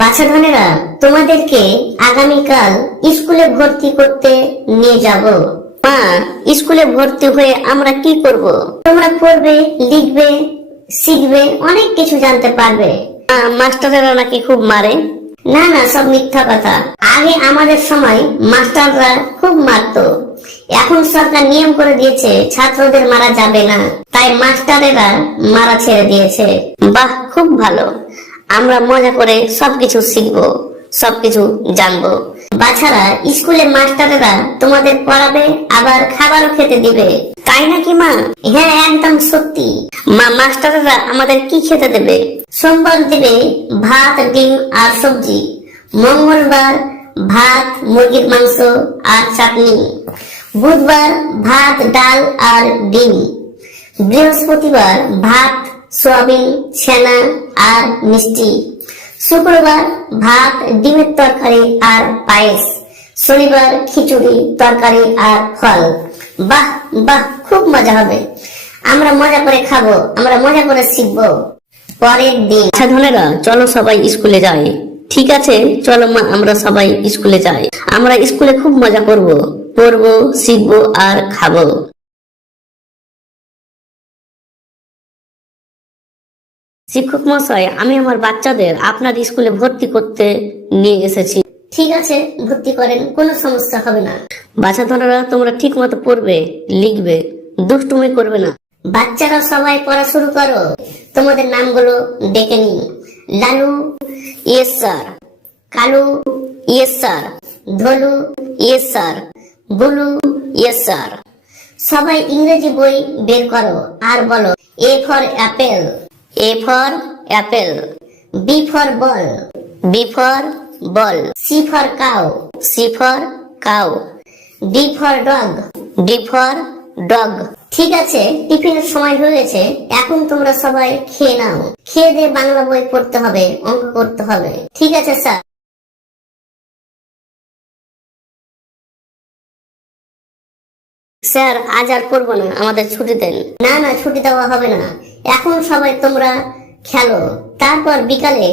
বাছা ধনেরা, তোমাদেরকে আগামীকাল স্কুলে ভর্তি করতে নিয়ে যাব। মা, স্কুলে ভর্তি হয়ে আমরা কি করব? তোমরা পড়বে, লিখবে, শিখবে, অনেক কিছু জানতে পারবে। মাস্টারেরা নাকি খুব মারে? না না, সব মিথ্যা কথা। আগে আমাদের সময় মাস্টাররা খুব মারতো। এখন সরকার নিয়ম করে দিয়েছে ছাত্রদের মারা যাবে না, তাই মাস্টারেরা মারা ছেড়ে দিয়েছে। বাহ, খুব ভালো। আমরা মজা করে সবকিছু শিখবো, সবকিছু জানবো। বাচ্চারা, স্কুলে মাস্টারেরা তোমাদের পড়াবে, আবার খাবারও খেতে দিবে, তাই নাকি মা? হ্যাঁ, একদম সত্যি। মাস্টারেরা আমাদের কি খেতে দেবে? সোমবার দেবে ভাত, ডিম আর সবজি। মঙ্গলবার ভাত, মুরগির মাংস আর চাটনি। বুধবার ভাত, ডাল আর ডিম। বৃহস্পতিবার ভাত, সোয়াবিন, ছেনা আর মিষ্টি। শুক্রবার ভাত, ডিমের তরকারি আর পায়েস। শনিবার খিচুড়ি, তরকারি আর ফল। বাহ বাহ, খুব মজা হবে। আমরা মজা করে খাবো, আমরা মজা করে শিখবো। পরের দিন। আচ্ছা ধনেরা, চলো সবাই স্কুলে যাই। ঠিক আছে, চলো মা, আমরা সবাই স্কুলে যাই। আমরা স্কুলে খুব মজা করব, পড়বো, শিখবো আর খাবো। শিক্ষক মশাই, আমি আমার বাচ্চাদের আপনার স্কুলে ভর্তি করতে নিয়ে এসেছি। ঠিক আছে, ভর্তি করেন, কোনো সমস্যা হবে না। বাচ্চা ধরেরা, তোমরা ঠিক মতো পড়বে, লিখবে, দুষ্টুমি করবে না। বাচ্চারা সবাই পড়া শুরু করো। তোমাদের নামগুলো ডেকে নিন। Lalu, yes sir. Kalu, yes sir. Dhalu, yes sir. Bulu, yes sir. সবাই ইংরেজি বই বের করো আর বলো, A for apple. A for apple. B for ball. B for ball. C for cow. C for cow. D for dog. D for dog. ঠিক আছে, টিফিনের সময় হয়ে গেছে। এখন তোমরা সবাই খেয়ে নাও। খেয়ে দিয়ে বাংলা বই পড়তে হবে, অঙ্ক করতে হবে। ঠিক আছে স্যার। স্যার, আজ আর পড়বো না, আমাদের ছুটি দেন। না না, ছুটি দেওয়া হবে না। এখন সবাই তোমরা খেলো, তারপর বিকালে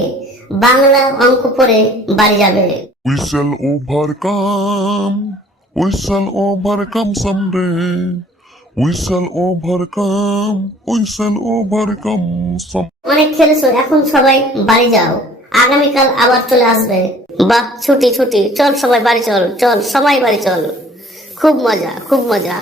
বাংলা অঙ্ক পড়ে বাড়ি যাবে। We shall overcome. We shall overcome someday. We shall overcome. We shall overcome some. অনেক খেলেছো, এখন সবাই বাড়ি যাও। আগামীকাল আবার চলে আসবে। বাহ, ছুটি ছুটি, চল সবাই বাড়ি চল, চল সবাই বাড়ি চল। খুব মজা, খুব মজা।